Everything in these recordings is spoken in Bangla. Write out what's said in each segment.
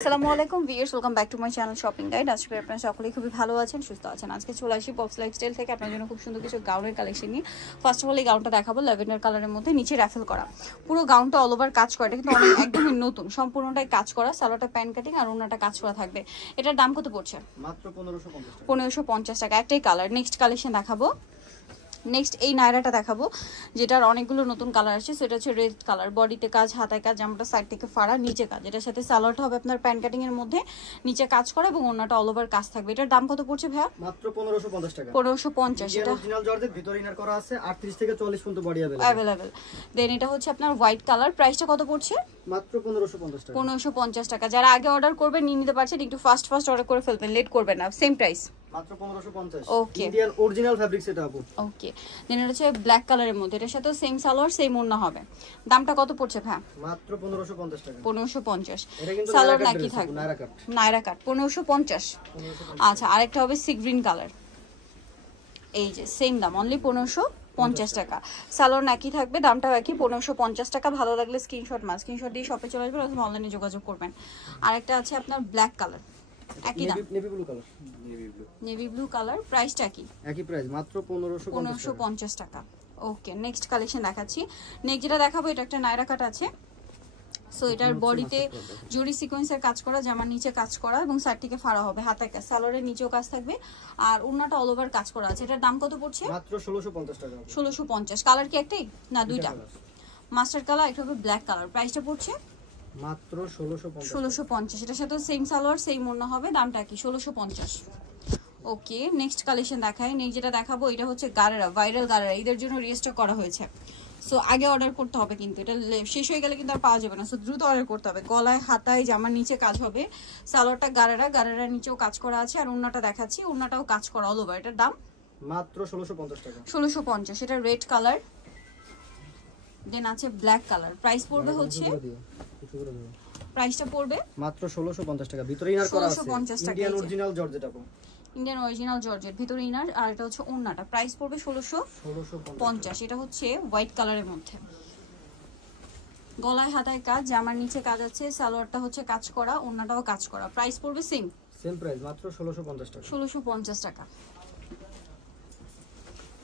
আসসালামু আলাইকুম viewers, welcome back to my channel shopping guide. আজকে আপনারা সকলেই খুবই ভালো আছেন, সুস্থ আছেন। আজকে চলে আসি পপস লাইফস্টাইল থেকে আপনার জন্য খুব সুন্দর কিছু গাউনের কালেকশন নিয়ে। ফার্স্ট অফ অল এই গাউনটা দেখাবো ল্যাভেন্ডার কালারের মধ্যে, নিচে র্যাফেল করা। পুরো গাউনটা অল ওভার কাজ করা, এটা কিন্তু অনেক একদমই নতুন, সম্পূর্ণটাই কাজ করা। সালোয়ারটা প্যান্ট কাটিং আর ওনাটা কাজ করা থাকবে। এটার দাম কত পড়ছে? মাত্র 1550 টাকা। 1550 টাকা। একটাই কালার। নেক্সট কালেকশন দেখাবো। নেক্সট এই নায়রাটা দেখাবো, যেটার অনেকগুলো নতুন কালার আসছে। সেটা হচ্ছে রেড কালার, বডিতে কাজ, হাতায় কাজ, জামাটা সাইড থেকে ফাড়া, নিচে কাজ। এটার সাথে সালোয়ারটা হবে আপনার প্যান্ট কাটিং এর মধ্যে, নিচে কাজ করা এবং ওন্নাটা অল ওভার কাজ থাকবে। এটার দাম কত পড়ছে ভাইয়া? মাত্র 1550 টাকা। 1550। এটা অরিজিনাল জর্জেট, ভিতর ইনার করা আছে। 38 থেকে 40 পর্যন্ত বডি अवेलेबल। দেন এটা হচ্ছে আপনার হোয়াইট কালার। প্রাইসটা কত পড়ছে? মাত্র 1550 টাকা। 1550 টাকা। যারা আগে অর্ডার করবেন নিয়ে নিতে পারছেন, একটু ফাস্ট অর্ডার করে ফেলবেন, লেট করবেন না। সেম প্রাইস মাত্র 1550। ওকে, ইন্ডিয়ান অরিজিনাল ফেব্রিক্স এটা আপু। ওকে। দেন এটা হচ্ছে ব্ল্যাক কালারের মধ্যে, এটার সাথে সেম সালোয়ার সেম ওন্না হবে। দামটা কত পড়ছে ভাই? মাত্র 1550 টাকা। 1550। এটা কিন্তু সালোয়ার নাকি থাকবে? নায়রা কাট। নায়রা কাট 1550। আচ্ছা, আরেকটা হবে সি গ্রিন কালার। এই যে সেম দাম, অনলি 1550 টাকা। সালোয়ার নাকি থাকবে, দামটাও একই, 1550 টাকা। ভালো লাগলে স্ক্রিনশট দিয়ে শপে চলে আসবেন অথবা অনলাইনে যোগাযোগ করবেন। আরেকটা আছে আপনার ব্ল্যাক কালার, একই দাম, navy blue colour. Navy blue colour. প্রাইসটা কি? একই প্রাইস, মাত্র 1550 টাকা। ওকে, নেক্সট কালেকশন দেখাচ্ছি। নেক্সট যেটা দেখাবো, এটা একটা নায়রা কাট আছে। সো এটার বডিতে জরি সিকোয়েন্সের কাজ করা, জামার নিচে কাজ করা এবং সাইড থেকে ফাড়া হবে, হাতায় কাজ, সালোয়ারের নিচেও কাজ থাকবে আর ওন্নাটা অল ওভার কাজ করা আছে। এটার দাম কত পড়ছে? মাত্র 1650 টাকা। 1650। কালার কি একটাই না দুইটা? মাস্টার্ড কালার, একটা হবে ব্ল্যাক কালার। প্রাইসটা পড়ছে মাত্র 1650। 1650। এটার সাথে সেম সালোয়ার সেম ওন্না হবে, দামটা কি? 1650। ওকে, নেক্সট কালেকশন দেখাই। নেক্সট যেটা দেখাবো, এটা হচ্ছে গারেরা, ভাইরাল গারেরা। এদের জন্য রিস্টক করা হয়েছে। সো আগে অর্ডার করতে হবে, কিন্তু এটা শেষ হয়ে গেলে কিন্তু আর পাওয়া যাবে না। সো দ্রুত অর্ডার করতে হবে। গলায়, হাতায়, জামার নিচে কাজ হবে। সালোয়ারটা গারেরা নিচেও কাজ করা আছে আর ওন্নাটা দেখাচ্ছি, ওন্নাটাও কাজ করা অল ওভার। এটার দাম মাত্র 1650 টাকা। 1650। এটা রেড কালার। দেন আছে ব্ল্যাক কালার। প্রাইস পড়বে হচ্ছে, প্রাইসটা পড়বে মাত্র 1650 টাকা। ভিতরে ইনার করা আছে। 1650 টাকা। ইন্ডিয়ান অরিজিনাল জর্জেট আপু। ইন্ডিয়ান অরিজিনাল জর্জেট, ভিতরে ইনার আর এটা হচ্ছে ওন্নাটা। প্রাইস পড়বে 1650। এটা হচ্ছে হোয়াইট কালারের মধ্যে, গলায় হাতায় কাজ, জামার নিচে কাজ আছে, সালোয়ারটা হচ্ছে কাজ করা, ওন্নাটাও কাজ করা। প্রাইস পড়বে সেম প্রাইস, মাত্র 1650 টাকা। 1650 টাকা।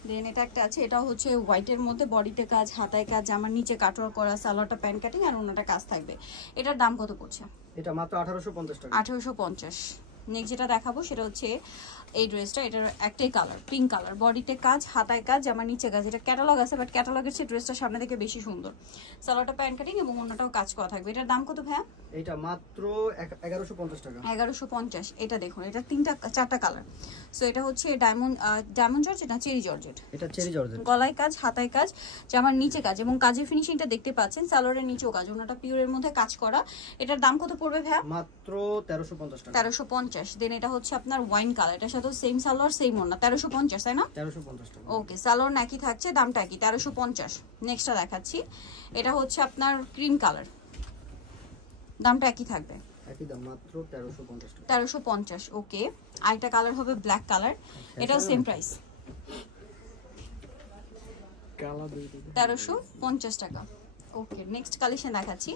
দেন এটা একটা আছে, এটা হচ্ছে হোয়াইটের মধ্যে, বডিতে কাজ, হাতায় কাজ, জামার নিচে কাটওয়ার করা, সালোয়ারটা প্যান্ট কাটিং আর ওন্নাটা কাজ থাকবে। এটার দাম কত পড়ছে? এটা মাত্র 1850 টাকা। 1850। নেক্সট যেটা দেখাবো সেটা হচ্ছে এই ড্রেসটা। এটার একটাই কালার, পিঙ্ক কালার, বডিতে কাজ, হাতায় কাজ, জামার নিচে কাজ। এটা ক্যাটালগ আছে, বাট ক্যাটালগের চেয়ে ড্রেসটা সামনে থেকে বেশি সুন্দর। সালোয়ারটা প্যান্ট কাটিং এবং ওন্নাটাও কাজ করা থাকবে। এটার দাম কত ভাইয়া? এটা মাত্র 1150 টাকা। 1150। এটা দেখুন, এটা চারটা কালার। সো এটা হচ্ছে ডায়মন্ড জর্জেট না চেরি জর্জেট? এটা চেরি জর্জেট। গলায় কাজ, হাতায় কাজ, জামার নিচে কাজ এবং কাজের ফিনিশিংটা দেখতে পাচ্ছেন। সালোয়ারের নিচেও কাজ, ওন্নাটা পিওরের মধ্যে কাজ করা। এটার দাম কত পড়বে ভাইয়া? মাত্র 1350 টাকা। 1350। দেন এটা হচ্ছে আপনার ওয়াইন কালার, এটার সাথে সেম সালোয়ার সেম ওন্না। 1350 তাই না? 1350 টাকা। ওকে, সালোয়ার নাকি থাকছে, দামটা কি? 1350। নেক্সটটা দেখাচ্ছি, এটা হচ্ছে আপনার ক্রিম কালার, দামটা একই থাকবে, একই দাম, মাত্র 1350 টাকা। 1350। ওকে, আরেকটা কালার হবে ব্ল্যাক কালার, এটাও সেম প্রাইস, 1350 টাকা। ওকে, নেক্সট কালেকশন দেখাচ্ছি।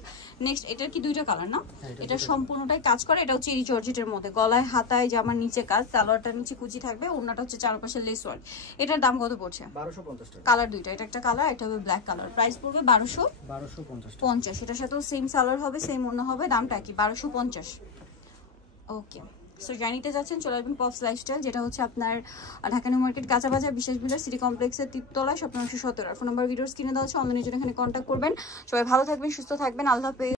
নেক্সট এটার কি দুইটা কালার না? এটা সম্পূর্ণটাই কাজ করে। এটাও চেরি জর্জেটের মধ্যে, গলায়, হাতায়, জামার নিচে কাজ, সালোয়ারটার নিচে কুচি থাকবে, ওন্নাটা হচ্ছে চারপাশে লেস ওয়ার্ক। এটার দাম কত পড়ছে? 1250 টাকা। কালার দুইটা, এটা একটা কালার, এটা হবে ব্ল্যাক কালার। প্রাইস পড়বে 1250 টাকা। এটার সাথেও সেম সালোয়ার হবে, সেম ওন্না হবে, দামটা কি? 1250। ওকে, সো জানিতে যাচ্ছেন, চলে আসবেন পপস লাইফস্টাইল, যেটা হচ্ছে আপনার ঢাকা নিউ মার্কেট, কাঁচা বাজার, বিশেষ বিলাস, সিটি কমপ্লেক্সের 3তলায়, 1717। ফোন নাম্বার ভিডিওস কিনে দেওয়া হচ্ছে, অনলাইনের জন্য এখানে কন্ট্যাক্ট করবেন। সবাই ভালো থাকবেন, সুস্থ থাকবেন, আল্লাহ হাফেজ।